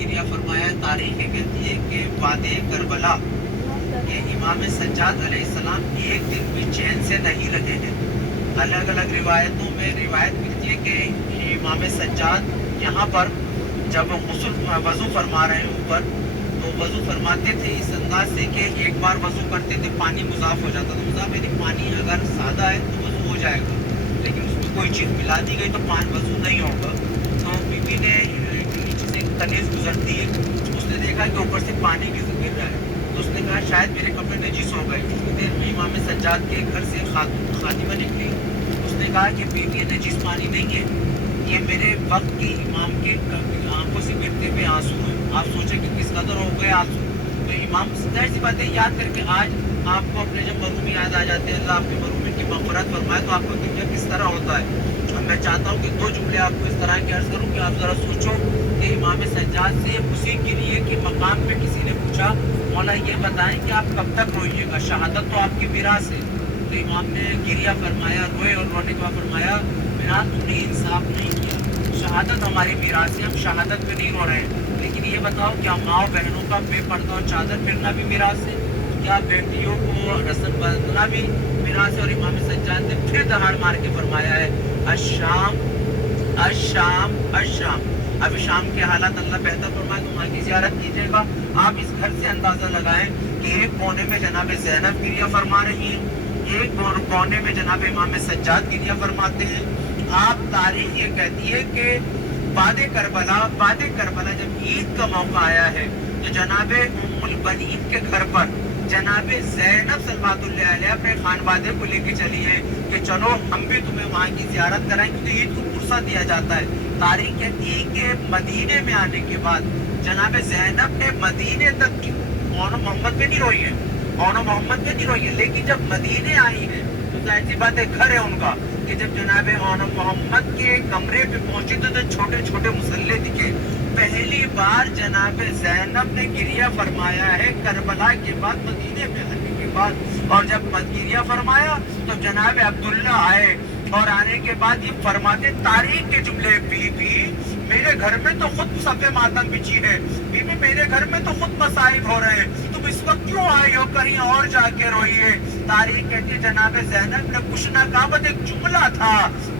گریہ فرمایا. تاریخ کہتی ہے کہ وادی کربلا کہ امام سجاد علیہ السلام ایک دن بھی چین سے نہیں رہے ہیں. الگ الگ روایتوں میں روایت ملتی ہے کہ امام سجاد یہاں پر جب وضو فرما رہے ہیں اوپر تو وضو فرماتے تھے اس انداز سے کہ ایک بار وضو کرتے تھے پانی مضاف ہو جاتا تھا. مضاف یعنی پانی اگر سادہ ہے تو وضو ہو جائے گا, لیکن اس میں کوئی چیز ملا دی گئی تو وضو نہیں ہوگا. تو بی بی نے نیچے سے ایک کنیز گزرتی ہے, اس نے دیکھا کہ اوپر سے پانی گر رہا ہے, تو اس نے کہا شاید میرے کپڑے نجیس ہو گئے. اتنی دیر میں امام سجاد کے گھر سے خادمہ نکلی. اس نے کہا کہ بیوی یہ نجیس پانی نہیں ہے, یہ میرے وقت کی امام کے آنکھوں سے گرتے ہوئے آنسو ہیں. آپ سوچیں کہ کس قدر ہو گئے آنسو. تو امام ظاہر سی باتیں یاد کر کے آج آپ کو اپنے جب مروم یاد آ جاتے ہیں, اللہ آپ کے مروم کی مغفرت فرمائے, تو آپ کو دنیا کس طرح ہوتا ہے. میں چاہتا ہوں کہ 2 جملے آپ کو اس طرح کے عرض کروں کہ آپ ذرا سوچو کہ امام سجاد سے اسی کے لیے کہ مقام پہ کسی نے پوچھا مولا یہ بتائیں کہ آپ کب تک روئیے گا, شہادت تو آپ کی میراث ہے. تو امام نے گریہ فرمایا, روئے اور رونے کے بعد فرمایا میراث تم نے انصاف نہیں کیا, شہادت ہماری میراث ہے, ہم شہادت پہ نہیں رو رہے ہیں. لیکن یہ بتاؤ کیا ماں بہنوں کا بے پردہ اور چادر پھرنا بھی میراث ہے, کیا بیٹیوں کو رسم بندنا بھی میراث ہے. اور امام سجاد نے پھر دہاڑ مار کے فرمایا ہے الشام الشام الشام. ابھی شام کے حالات اللہ بہتر فرمائے تو وہاں کی زیارت کیجیے گا. آپ اس گھر سے اندازہ لگائیں کہ ایک کونے میں جناب زینب گریہ فرما رہی ہیں, ایک کونے میں جناب امام سجاد گریہ فرماتے ہیں. آپ تاریخ یہ کہتی ہے کہ بعد کربلا جب عید کا موقع آیا ہے تو جناب ام البنین کے گھر پر جناب زینب صلوات اللہ علیہ اپنے خانوادے کو لے کے چلی ہے کہ چلو ہم بھی تمہیں وہاں کی زیارت کرائیں, کیونکہ عید کو فرصہ دیا جاتا ہے. تاریخ کہتی ہے کہ مدینے میں آنے کے بعد جناب زینب نے مدینے تک کی اون محمد پہ نہیں روئی ہے, اون محمد پہ نہیں روئی ہے, لیکن جب مدینے آئی ہے تو ظاہر سی بات ہے گھر ہے ان کا, کہ جب جناب اون محمد کے کمرے پہ پہنچے تو چھوٹے چھوٹے مسلے دکھے. پہلی بار جناب زینب نے گریہ فرمایا ہے کربلا کے بعد, مدینے میں آنے کے بعد. اور جب گریہ فرمایا تو جناب عبداللہ آئے اور آنے کے بعد یہ فرماتے تاریخ کے جملے, بی بی میرے گھر میں تو خود صفے ماتم بچھی ہے, بی بی میرے گھر میں تو خود مصائب ہو رہے ہیں, تم اس وقت کیوں آئی ہو, کہیں اور جا کے روئیے. تاریخ کہتی جناب زینب نے کچھ نہ کہا, بس ایک جملہ تھا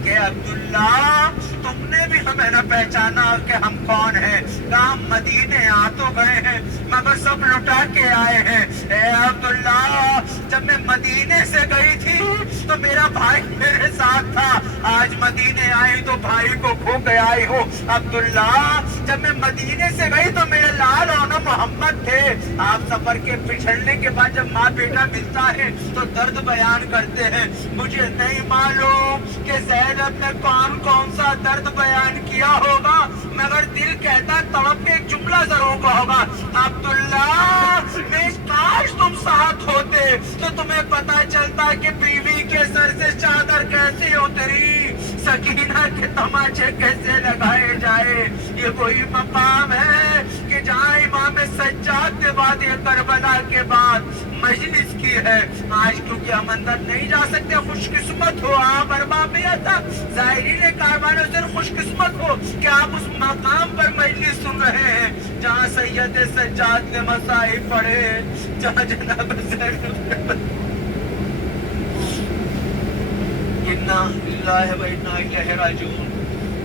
کہ عبداللہ تم نے بھی ہمیں نہ پہچانا کہ ہم کون ہیں, کہا ہم مدینے آ تو گئے ہیں مگر سب لٹا کے آئے ہیں. اے عبداللہ جب میں مدینے سے گئی تھی تو میرا بھائی میرے ساتھ تھا, آج مدینے آئی تو بھائی کو کھو کے آئی ہو. عبداللہ جب میں مدینے سے گئی تو میرے لال اور محمد تھے. آپ سفر کے بچھڑنے کے بعد جب ماں بیٹا ملتا ہے تو درد بیان کرتے ہیں. مجھے نہیں معلوم کہ زینب نے کون کون سا درد بیان کیا ہوگا, مگر دل کہتا تڑپ کے ایک جملہ ضرور کہا ہوگا, عبداللہ میں کاش تم ساتھ ہوتے تو تمہیں پتا چلتا کہ بیوی کے سر سے چادر کیسے اتری, سکینہ کے تماچے کیسے لگائے جائے. یہ وہی مقام ہے کہ جہاں امام سجاد نے وادی کربلا کے بعد مجلس کی ہے. آج کیونکہ ہم اندر نہیں جا سکتے, خوش قسمت ہو آپ ارباب ظاہرین کاروان سے خوش قسمت ہو کہ آپ اس مقام پر مجلس سن رہے ہیں جہاں سید سجاد نے مصائب پڑھے, جہاں جناب زینب انا للہ و انا الیہ راجعون.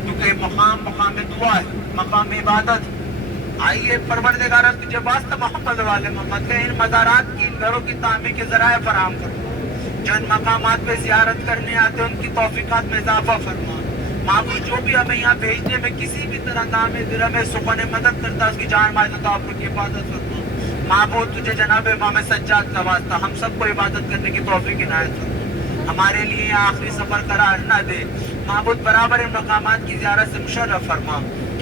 کیونکہ مقام دعا ہے, مقام عبادت. آئیے پروردگار تجھے واسطہ محمد والے محمد کے ان مزارات کی, ان گھروں کی تعمیر کے ذرائع فراہم کرو. جو ان مقامات پہ زیارت کرنے آتے ہیں ان کی توفیقات میں اضافہ فرما. معبود جو بھی ہمیں یہاں بھیجنے میں کسی بھی طرح نام درم سکون مدد کرتا ہے اس کی جان مال عطا کی حفاظت فرما. معبود تجھے جناب امام سجاد کا واسطہ ہم سب کو عبادت کرنے کی توفیق عنایت فرما. ہمارے لیے آخری سفر قرار نہ دے. معبود برابر ان مقامات کی زیارت سے مشرف فرما.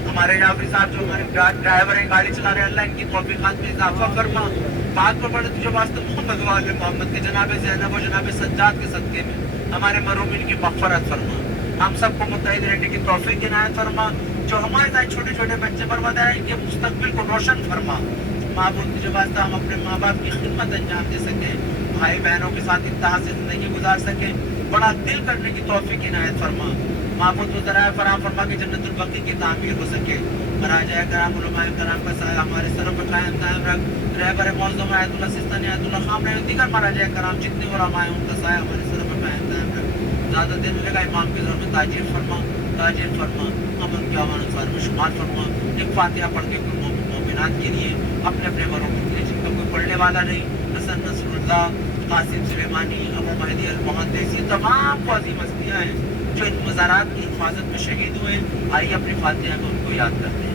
ہمارے جعفری صاحب جو ہمارے ڈرائیور ہیں, گاڑی چلا رہے ہیں, اللہ ان کی توفیقات میں اضافہ فرما. بات پر پڑھے تجھے واسطہ محمد والے محمد کے جناب زینب اور جناب سجاد کے صدقے میں ہمارے مرومین کی مغفرت فرما. ہم سب کو متحد رہنے کی توفیق عنایت فرما. جو ہمارے ساتھ چھوٹے چھوٹے بچے برباد ہیں ان کے مستقبل کو روشن فرما. معبود تجھے واسطہ ہم اپنے ماں باپ کی خدمت انجام دے سکیں, بھائی بہنوں کے ساتھ انتہا سے زندگی گزار سکیں, بڑا دل کرنے کی توفیق عنایت فرما. معبود و ذرائع فراہم فرما کے جنت البقیع کی تعمیر ہو سکے. مراجع کرام علماء کرام کا سایہ ہمارے سروں پر قائم دائم رکھ. رہبر معظم آیت اللہ سستانی آیت اللہ خام رہے دیگر مراجع کرام جتنے علماء ہیں ان کا سایہ ہمارے سروں پر قائم دائم رکھ. زیادہ دن لگا امام کے ذر میں تاجر فرما امن کے امان انصار میں شمار فرما. ایک فاتحہ پڑھ کے مومنات کے لیے اپنے اپنے بڑوں کے لیے جن کا کوئی پڑھنے والا نہیں, حسن نصر اللہ, قاسم سلیمانی, ابو مہدی المحدث, یہ تمام کو عظیم ہستیاں ہیں جو ان مزارات کی حفاظت میں شہید ہوئے. آئیے اپنی فاتحہ میں ان کو یاد کرتے ہیں.